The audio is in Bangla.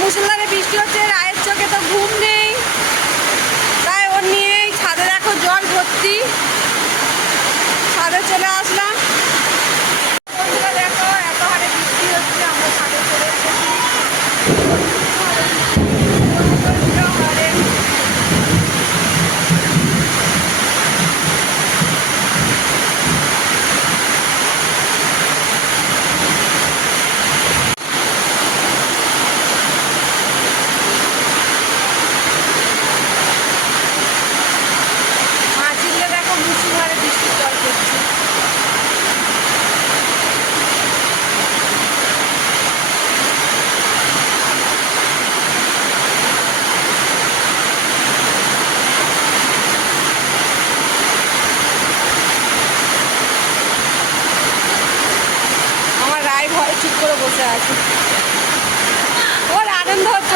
মুসলধারে বৃষ্টি হচ্ছে, রায়ের চোখে তো ঘুম নেই। তাই ওর নিয়েই ছাদে দেখো জল ভর্তি। ছাদে চলে আসলাম বন্ধুরা দেখো এত হারে বৃষ্টি হচ্ছে আমরা ছাদে চলে এসেছি হারে মাঝিলে দেখো মুসুলধারে বৃষ্টির জল পড়ছে আমার রায় ভয়ে বসে আছে। ওর আনন্দ হচ্ছে